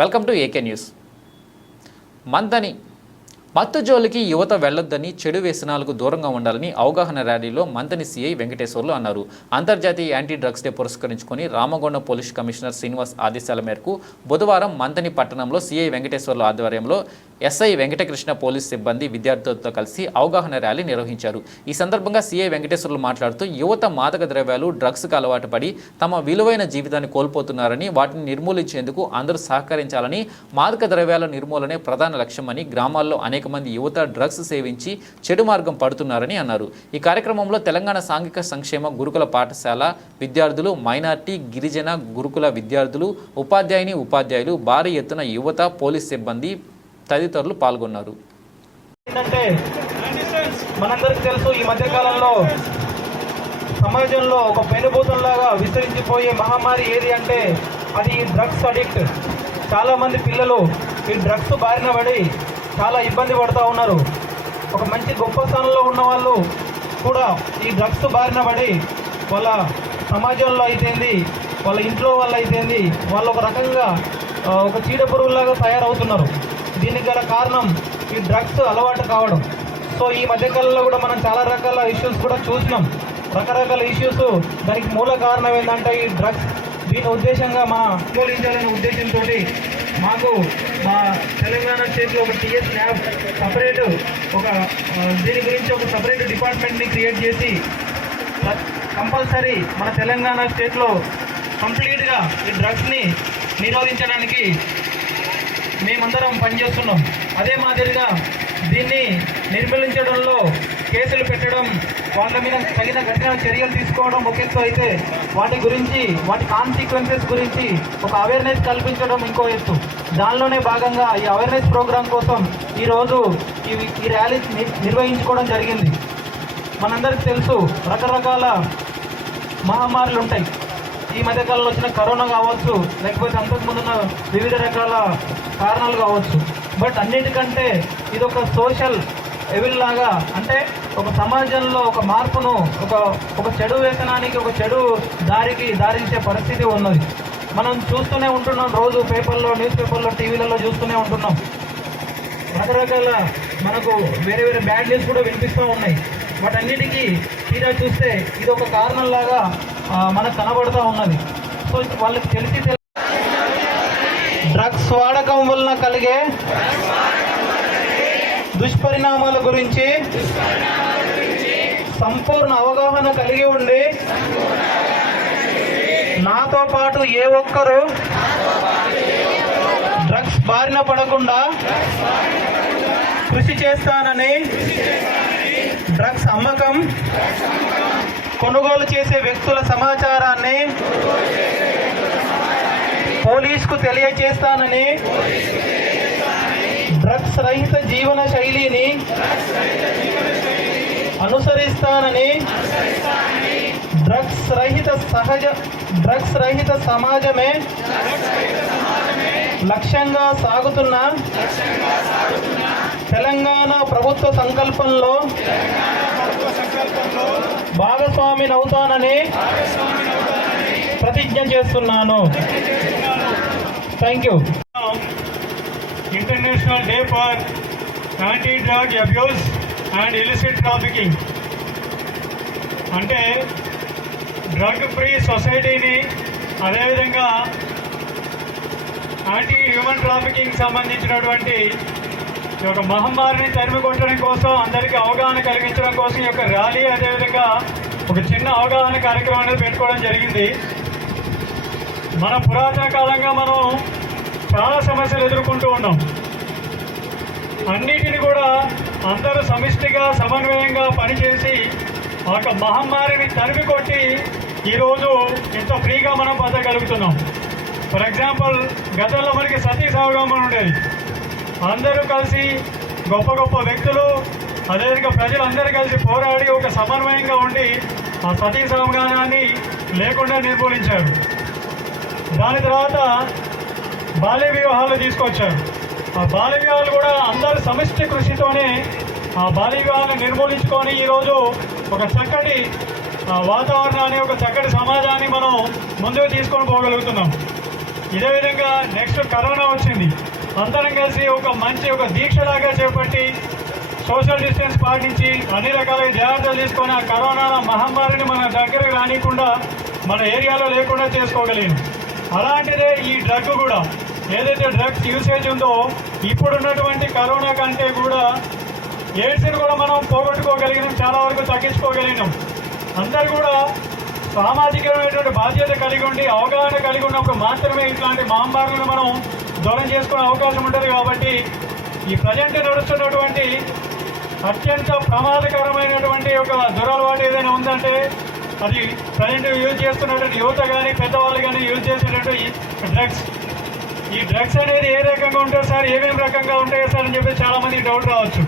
Welcome to AK news. Manthani మత్తు జోలికి యువత వెళ్లొద్దని, చెడు వ్యసనాలకు దూరంగా ఉండాలని అవగాహన ర్యాలీలో మంతని సీఐ వెంకటేశ్వర్లు అన్నారు. అంతర్జాతీయ యాంటీ డ్రగ్స్ డే పురస్కరించుకొని రామగుండం పోలీస్ కమిషనర్ శ్రీనివాస్ ఆదేశాల మేరకు బుధవారం మంతని పట్టణంలో సీఐ వెంకటేశ్వర్లు ఆధ్వర్యంలో ఎస్ఐ వెంకటకృష్ణ పోలీస్ సిబ్బంది విద్యార్థులతో కలిసి అవగాహన ర్యాలీ నిర్వహించారు. ఈ సందర్భంగా సీఐ వెంకటేశ్వర్లు మాట్లాడుతూ యువత మాదక ద్రవ్యాలు, డ్రగ్స్కు అలవాటు పడి తమ విలువైన జీవితాన్ని కోల్పోతున్నారని, వాటిని నిర్మూలించేందుకు అందరూ సహకరించాలని, మాదక ద్రవ్యాల నిర్మూలనే ప్రధాన లక్ష్యమని, గ్రామాల్లో అనేక మంది యువత డ్రగ్స్ సేవించి చెడు మార్గం పడుతున్నారని అన్నారు. ఈ కార్యక్రమంలో తెలంగాణ సాంఘిక సంక్షేమ గురుకుల పాఠశాల విద్యార్థులు, మైనార్టీ, గిరిజన గురుకుల విద్యార్థులు, ఉపాధ్యాయులు, భారీ ఎత్తున యువత, పోలీస్ సిబ్బంది తదితరులు పాల్గొన్నారు. మనందరికీ తెలుసు, ఈ మధ్య కాలంలో సమాజంలో ఒక పెనుభూతంలాగా విస్తరించిపోయే మహమ్మారి ఏది అంటే అది డ్రగ్స్ అడిక్ట్. చాలామంది పిల్లలు ఈ డ్రగ్స్ బారిన పడి చాలా ఇబ్బంది పడుతూ ఉన్నారు. ఒక మంచి గొప్ప స్థానంలో ఉన్న వాళ్ళు కూడా ఈ డ్రగ్స్ బారిన పడి వాళ్ళ సమాజంలో అయితేంది, వాళ్ళ ఇంట్లో వాళ్ళు అయితేంది, వాళ్ళు ఒక రకంగా ఒక చీడ పురుగులాగా తయారవుతున్నారు. దీనికి గల కారణం ఈ డ్రగ్స్ అలవాటు కావడం. సో ఈ మధ్యకాలంలో కూడా మనం చాలా రకాల ఇష్యూస్ కూడా చూసినాం. రకరకాల ఇష్యూస్ దానికి మూల కారణం ఏంటంటే ఈ డ్రగ్స్. దీని ఉద్దేశంగా నిర్మూలించాలనే ఉద్దేశంతో మాకు మా తెలంగాణ స్టేట్లో ఒక టీఎస్ ల్యాబ్ సపరేట్ దీని గురించి ఒక సపరేట్ డిపార్ట్మెంట్ని క్రియేట్ చేసి కంపల్సరీ మన తెలంగాణ స్టేట్లో కంప్లీట్గా ఈ డ్రగ్స్ని నిరోధించడానికి మేమందరం పనిచేస్తున్నాం. అదే మాదిరిగా దీన్ని నిర్మూలించడంలో కేసులు పెట్టడం, వాళ్ళ మీద తగిన కఠిన చర్యలు తీసుకోవడం ఒక ఎత్తు అయితే, వాటి కాన్సిక్వెన్సెస్ గురించి ఒక అవేర్నెస్ కల్పించడం ఇంకో ఎత్తు. దానిలోనే భాగంగా ఈ అవేర్నెస్ ప్రోగ్రాం కోసం ఈరోజు ఈ ర్యాలీ నిర్వహించుకోవడం జరిగింది. మనందరికీ తెలుసు, రకరకాల మహమ్మారులు ఉంటాయి. ఈ మధ్యకాలంలో వచ్చిన కరోనా కావచ్చు, లేకపోతే అంతకుముందున్న వివిధ రకాల కారణాలు కావచ్చు. బట్ అన్నిటికంటే ఇది ఒక సోషల్ ఎవిల్ లాగా, అంటే ఒక సమాజంలో ఒక మార్పును, ఒక చెడు వ్యసనానికి, ఒక చెడు దారించే పరిస్థితి ఉన్నది. మనం చూస్తూనే ఉంటున్నాం, రోజు పేపర్లో, న్యూస్ పేపర్లో, టీవీలలో చూస్తూనే ఉంటున్నాం. రకరకాల మనకు వేరే వేరే బ్యాడ్ న్యూస్ కూడా వినిపిస్తూ ఉన్నాయి. వాటన్నిటికీ తీరా చూస్తే ఇది ఒక కారణంలాగా మనకు కనబడుతూ ఉన్నది. సో వాళ్ళకి తెలిసి డ్రగ్స్ వాడకం వలన కలిగే దుష్పరిణామాల గురించి సంపూర్ణ అవగాహన కలిగి ఉండి నాతో పాటు ఏ ఒక్కరూ డ్రగ్స్ బారిన పడకుండా కృషి చేస్తానని, డ్రగ్స్ అమ్మకం, కొనుగోలు చేసే వ్యక్తుల సమాచారాన్ని పోలీసుకు తెలియజేస్తానని, డ్రగ్స్ రహిత జీవన శైలిని అనుసరిస్తానని, డ్రగ్స్ రహిత సమాజమే లక్ష్యంగా సాగుతున్న తెలంగాణ ప్రభుత్వ సంకల్పంలో భాగస్వామినవుతానని ప్రతిజ్ఞ చేస్తున్నాను. Thank you. International day for anti drug abuse and illicit trafficking అంటే డ్రగ్ ఫ్రీ సొసైటీని, అదేవిధంగా యాంటీ హ్యూమన్ ట్రాఫికింగ్ సంబంధించినటువంటి ఈ యొక్క మహమ్మారిని తరిమి కొట్టడం కోసం, అందరికీ అవగాహన కలిగించడం కోసం ఈ యొక్క ర్యాలీ, అదేవిధంగా ఒక చిన్న అవగాహన కార్యక్రమం అనేది పెట్టుకోవడం జరిగింది. మన పురాతన కాలంగా మనం చాలా సమస్యలు ఎదుర్కొంటూ ఉన్నాం. అన్నిటిని కూడా అందరూ సమిష్టిగా, సమన్వయంగా పనిచేసి ఆ యొక్క మహమ్మారిని తరిమి కొట్టి ఈరోజు ఇంత ఫ్రీగా మనం బతకగలుగుతున్నాం. ఫర్ ఎగ్జాంపుల్, గతంలో మనకి సతీ సహగమనం ఉండేది. అందరూ కలిసి, గొప్ప గొప్ప వ్యక్తులు, అదేవిధంగా ప్రజలందరూ కలిసి పోరాడి ఒక సమన్వయంగా ఉండి ఆ సతీ సహగమనాన్ని లేకుండా నిర్మూలించారు. దాని తర్వాత బాల్య వివాహాలు తీసుకొచ్చారు. ఆ బాల్య వివాహాలు కూడా అందరి సమిష్టి కృషితోనే ఆ బాల్య వివాహాలను నిర్మూలించుకొని ఈరోజు ఒక చక్కటి వాతావరణాన్ని, ఒక చక్కటి సమాజాన్ని మనం ముందుకు తీసుకొని పోగలుగుతున్నాం. ఇదే విధంగా నెక్స్ట్ కరోనా వచ్చింది. అందరం కలిసి ఒక దీక్షలాగా చేపట్టి సోషల్ డిస్టెన్స్ పాటించి అన్ని రకాల జాగ్రత్తలు తీసుకొని ఆ కరోనా మహమ్మారిని మన దగ్గరకు రానికుండా మన ఏరియాలో లేకుండా చేసుకోగలిగాం. అలాంటిదే ఈ డ్రగ్ కూడా, ఏదైతే డ్రగ్స్ యూసేజ్ ఉందో ఇప్పుడున్నటువంటి కరోనా కంటే కూడా ఎయిడ్స్ని కూడా మనం పోగొట్టుకోగలిగినాం, చాలా వరకు తగ్గించుకోగలిగినాం. అందరు కూడా సామాజికమైనటువంటి బాధ్యత కలిగి ఉండి అవగాహన కలిగి ఉన్నప్పుడు మాత్రమే ఇట్లాంటి మహమ్మారులను మనం దూరం చేసుకునే అవకాశం ఉంటుంది. కాబట్టి ఈ ప్రజెంట్ నడుస్తున్నటువంటి అత్యంత ప్రమాదకరమైనటువంటి ఒక దురలవాటు ఏదైనా ఉందంటే అది ప్రజెంట్ యూజ్ చేస్తున్నటువంటి యువత కానీ పెద్దవాళ్ళు కానీ యూజ్ చేసేటువంటి డ్రగ్స్. ఈ డ్రగ్స్ అనేది ఏ రకంగా ఉంటాయి సార్, ఏమేమి రకంగా ఉంటాయి సార్ అని చెప్పి చాలామంది డౌట్ రావచ్చు.